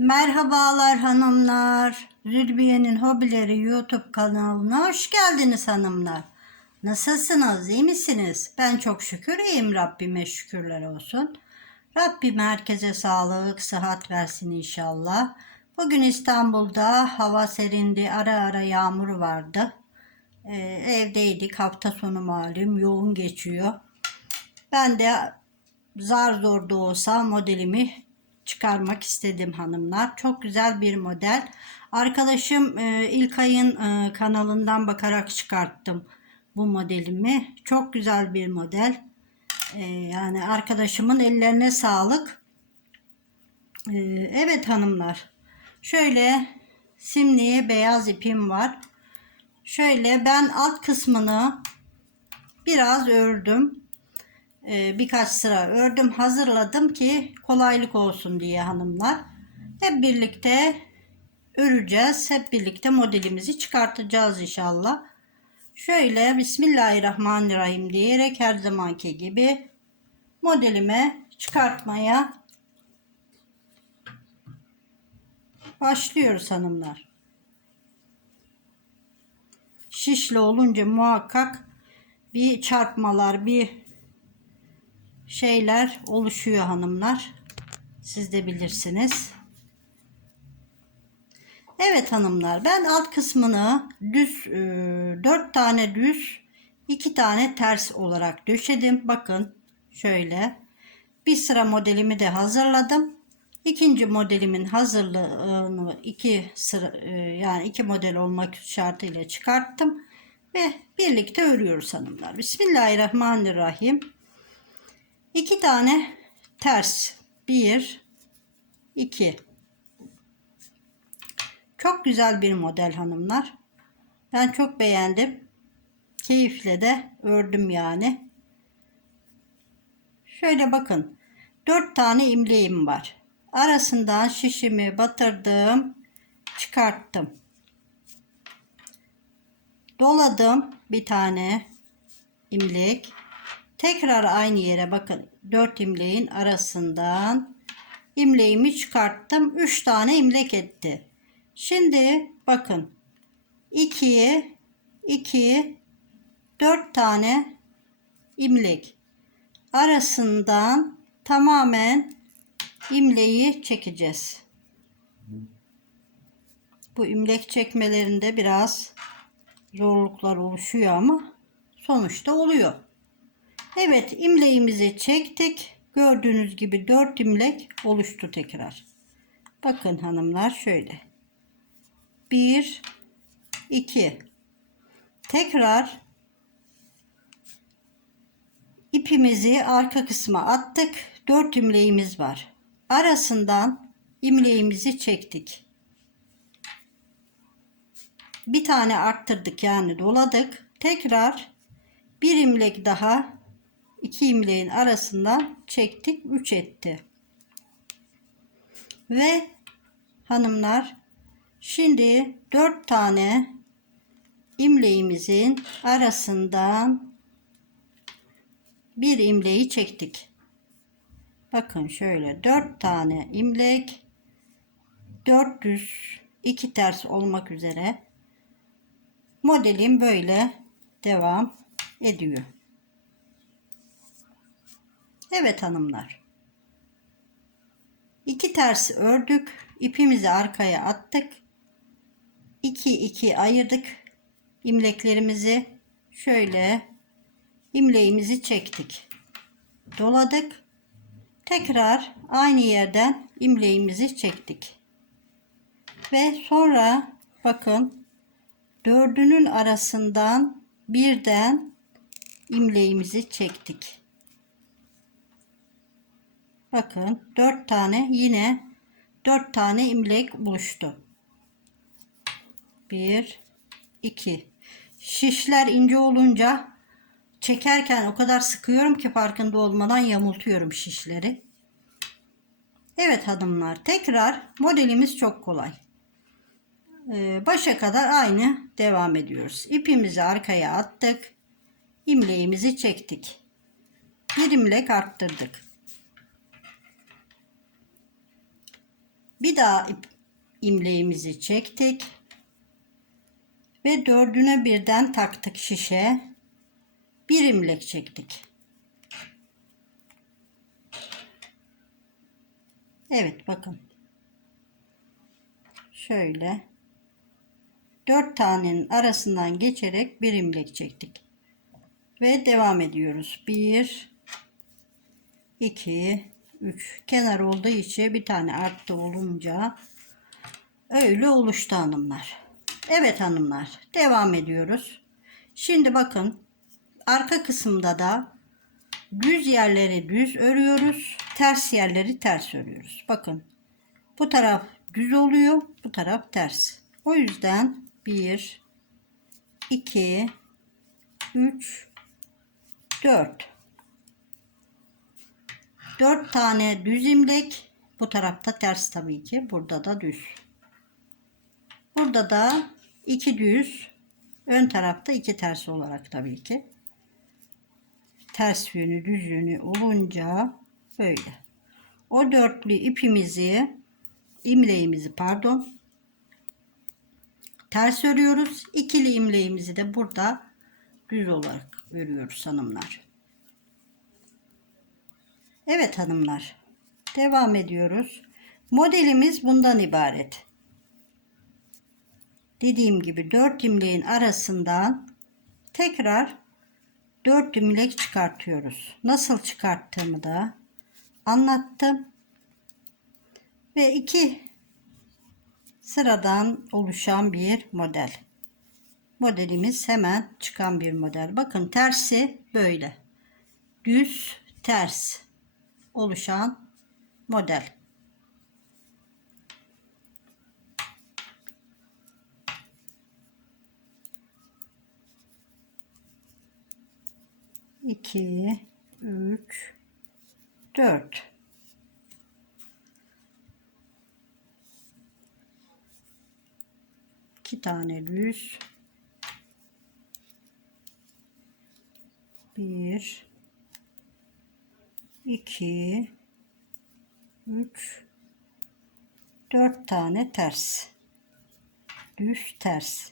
Merhabalar hanımlar. Zülbiye'nin Hobileri YouTube kanalına hoş geldiniz hanımlar. Nasılsınız? iyi misiniz? Ben çok şükür iyiyim. Rabbime şükürler olsun. Rabbim herkese sağlık, sıhhat versin inşallah. Bugün İstanbul'da hava serindi. Ara ara yağmur vardı. Ee, evdeydik. Hafta sonu malum. Yoğun geçiyor. Ben de zar zor da olsa modelimi çıkarmak istedim hanımlar. Çok güzel bir model. Arkadaşım e, İlkay'ın e, kanalından bakarak çıkarttım bu modelimi. Çok güzel bir model. E, yani arkadaşımın ellerine sağlık. E, evet hanımlar. Şöyle simli beyaz ipim var. Şöyle ben alt kısmını biraz ördüm. Ee, birkaç sıra ördüm hazırladım ki kolaylık olsun diye hanımlar. Hep birlikte öreceğiz. Hep birlikte modelimizi çıkartacağız inşallah. Şöyle Bismillahirrahmanirrahim diyerek her zamanki gibi modelime çıkartmaya başlıyoruz hanımlar. Şişli olunca muhakkak bir çarpmalar, bir şeyler oluşuyor hanımlar. Siz de bilirsiniz. Evet hanımlar ben alt kısmını düz e, 4 tane düz 2 tane ters olarak döşedim. Bakın şöyle bir sıra modelimi de hazırladım. İkinci modelimin hazırlığını iki sıra e, yani iki model olmak şartıyla çıkarttım ve birlikte örüyoruz hanımlar. Bismillahirrahmanirrahim. İki tane ters. Bir, iki. Çok güzel bir model hanımlar. Ben çok beğendim. Keyifle de ördüm yani. Şöyle bakın. Dört tane imleğim var. Arasından şişimi batırdım. Çıkarttım. Doladım bir tane imlek. Tekrar aynı yere bakın. 4 imleğin arasından imleğimi çıkarttım. 3 tane imlek etti. Şimdi bakın. 2 2 4 tane imlek arasından tamamen imleği çekeceğiz. Bu imlek çekmelerinde biraz zorluklar oluşuyor ama sonuçta oluyor. Evet imleğimizi çektik. Gördüğünüz gibi 4 imlek oluştu tekrar. Bakın hanımlar şöyle. 1 2 Tekrar ipimizi arka kısma attık. 4 imleğimiz var. Arasından imleğimizi çektik. Bir tane arttırdık yani doladık. Tekrar bir imlek daha iki imleğin arasından çektik 3 etti. Ve hanımlar şimdi 4 tane imleğimizin arasından bir imleği çektik. Bakın şöyle 4 tane imlek 400 iki ters olmak üzere modelim böyle devam ediyor. Evet hanımlar. İki ters ördük. ipimizi arkaya attık. 2 2 ayırdık. imleklerimizi şöyle imleğimizi çektik. Doladık. Tekrar aynı yerden imleğimizi çektik. Ve sonra bakın dördünün arasından birden imleğimizi çektik. Bakın 4 tane yine 4 tane imlek buluştu. 1 2 Şişler ince olunca çekerken o kadar sıkıyorum ki farkında olmadan yamultuyorum şişleri. Evet hanımlar tekrar modelimiz çok kolay. Ee, başa kadar aynı devam ediyoruz. İpimizi arkaya attık. İmleğimizi çektik. Bir imlek arttırdık. Bir daha ip, imleğimizi çektik. Ve dördüne birden taktık şişe. Bir imlek çektik. Evet bakın. Şöyle. Dört tanenin arasından geçerek bir imlek çektik. Ve devam ediyoruz. Bir, iki, üç. Kenar olduğu için bir tane arttı olunca öyle oluştu hanımlar. Evet hanımlar. Devam ediyoruz. Şimdi bakın arka kısımda da düz yerleri düz örüyoruz. Ters yerleri ters örüyoruz. Bakın bu taraf düz oluyor. Bu taraf ters. O yüzden 1 2 3 4 4 tane düz imlek. Bu tarafta ters tabii ki. Burada da düz. Burada da iki düz. Ön tarafta iki ters olarak tabii ki. Ters yönü düz yönü olunca böyle. O dörtlü ipimizi imleğimizi pardon ters örüyoruz. İkili imleğimizi de burada düz olarak örüyoruz hanımlar. Evet hanımlar. Devam ediyoruz. Modelimiz bundan ibaret. Dediğim gibi 4 imleğin arasından tekrar 4 imlek çıkartıyoruz. Nasıl çıkarttığımı da anlattım. Ve iki sıradan oluşan bir model. Modelimiz hemen çıkan bir model. Bakın tersi böyle. Düz, ters oluşan model. İki, üç, dört. İki tane düz. Bir, iki, üç, dört tane ters. Düz ters.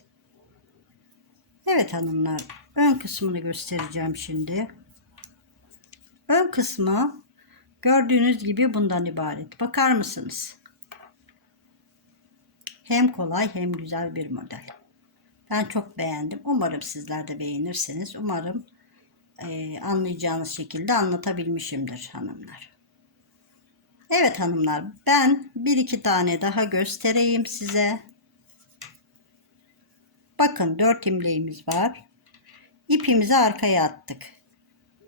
Evet hanımlar, ön kısmını göstereceğim şimdi. Ön kısmı gördüğünüz gibi bundan ibaret. Bakar mısınız? Hem kolay hem güzel bir model. Ben çok beğendim. Umarım sizler de beğenirsiniz. Umarım e, anlayacağınız şekilde anlatabilmişimdir hanımlar. Evet hanımlar ben bir iki tane daha göstereyim size. Bakın dört imleğimiz var. İpimizi arkaya attık.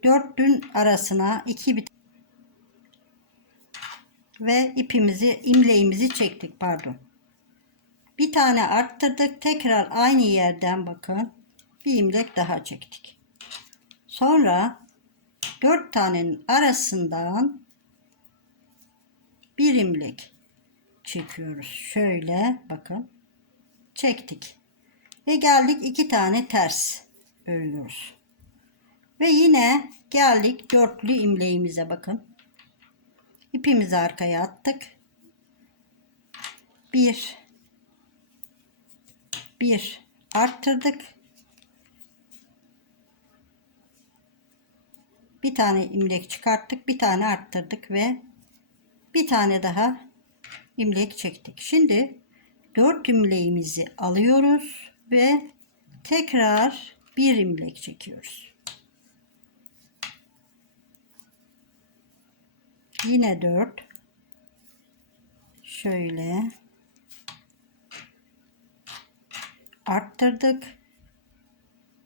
Dörtlün arasına iki bit ve ipimizi imleğimizi çektik pardon. Bir tane arttırdık. Tekrar aynı yerden bakın. Bir imlek daha çektik. Sonra dört tanenin arasından bir imlek çekiyoruz. Şöyle bakın. Çektik. Ve geldik iki tane ters örüyoruz. Ve yine geldik dörtlü imleğimize bakın. İpimizi arkaya attık. Bir, bir arttırdık. Bir tane imlek çıkarttık. Bir tane arttırdık ve bir tane daha imlek çektik. Şimdi 4 imleğimizi alıyoruz ve tekrar bir imlek çekiyoruz. Yine 4 şöyle arttırdık.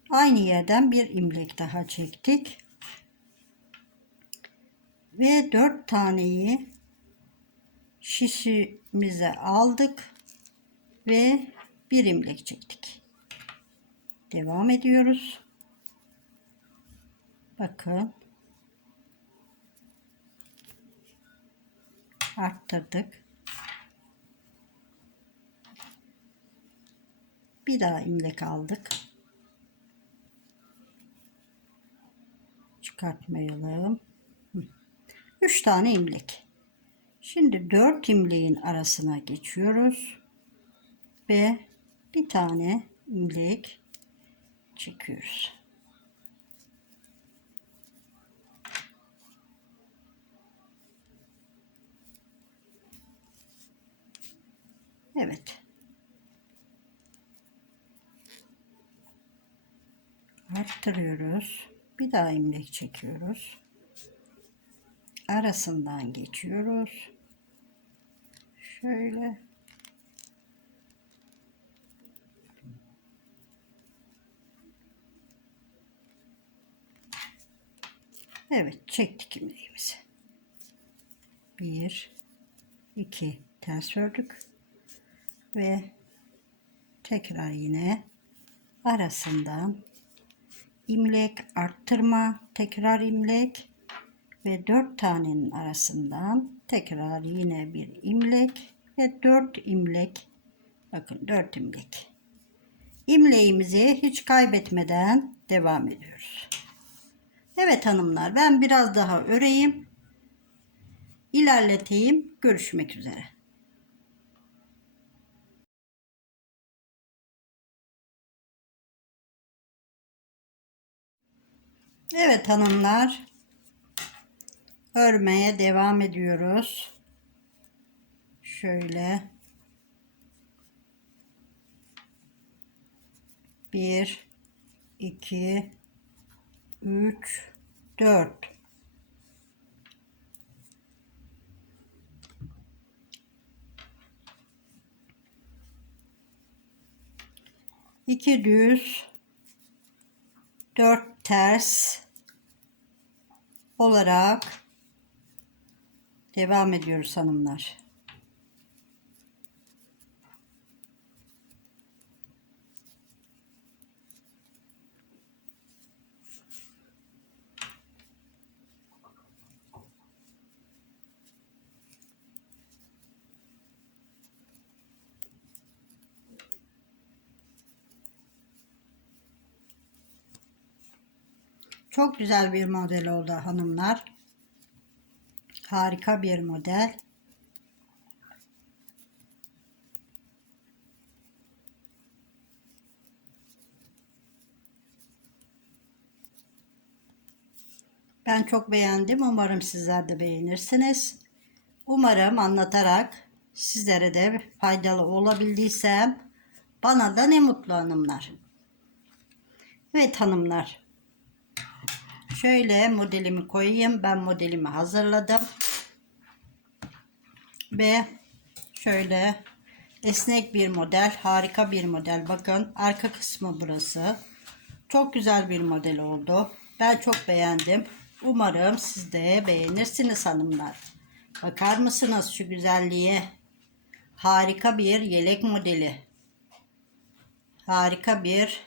Aynı yerden bir imlek daha çektik. Ve 4 taneyi şişimize aldık ve bir imlek çektik. Devam ediyoruz. Bakın. Arttırdık. Bir daha imlek aldık. Çıkartmayalım. 3 tane imlek. Şimdi dört imleğin arasına geçiyoruz ve bir tane imlek çekiyoruz. Evet. Arttırıyoruz. Bir daha imlek çekiyoruz. Arasından geçiyoruz. Şöyle. Evet çektik imleğimizi. Bir, iki ters ördük ve tekrar yine arasından imlek arttırma tekrar imlek ve dört tanenin arasından tekrar yine bir imlek ve dört imlek bakın dört imlek imleğimizi hiç kaybetmeden devam ediyoruz. Evet hanımlar ben biraz daha öreyim ilerleteyim görüşmek üzere. Evet hanımlar. Örmeye devam ediyoruz. Şöyle. Bir, iki, üç, dört. İki düz, dört ters olarak devam ediyoruz hanımlar. Çok güzel bir model oldu hanımlar. Harika bir model. Ben çok beğendim. Umarım sizler de beğenirsiniz. Umarım anlatarak sizlere de faydalı olabildiysem bana da ne mutlu hanımlar. Evet hanımlar. Şöyle modelimi koyayım. Ben modelimi hazırladım. Ve şöyle esnek bir model. Harika bir model. Bakın arka kısmı burası. Çok güzel bir model oldu. Ben çok beğendim. Umarım siz de beğenirsiniz hanımlar. Bakar mısınız şu güzelliğe? Harika bir yelek modeli. Harika bir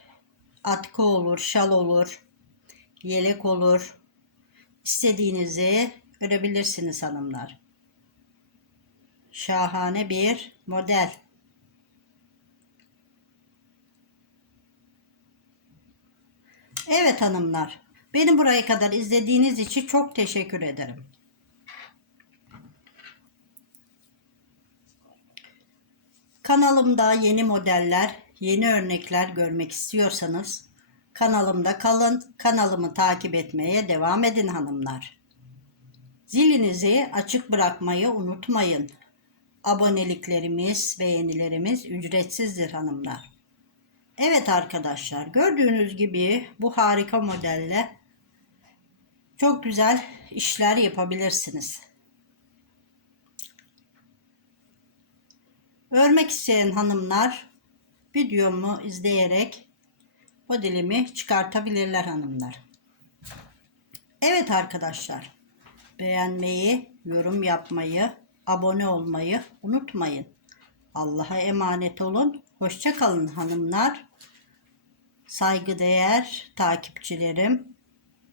atkı olur, şal olur yelek olur. İstediğinizi örebilirsiniz hanımlar. Şahane bir model. Evet hanımlar. Beni buraya kadar izlediğiniz için çok teşekkür ederim. Kanalımda yeni modeller, yeni örnekler görmek istiyorsanız Kanalımda kalın. Kanalımı takip etmeye devam edin hanımlar. Zilinizi açık bırakmayı unutmayın. Aboneliklerimiz, beğenilerimiz ücretsizdir hanımlar. Evet arkadaşlar gördüğünüz gibi bu harika modelle çok güzel işler yapabilirsiniz. Örmek isteyen hanımlar videomu izleyerek modelimi çıkartabilirler hanımlar. Evet arkadaşlar. Beğenmeyi, yorum yapmayı, abone olmayı unutmayın. Allah'a emanet olun. Hoşça kalın hanımlar. Saygıdeğer takipçilerim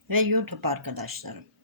ve YouTube arkadaşlarım.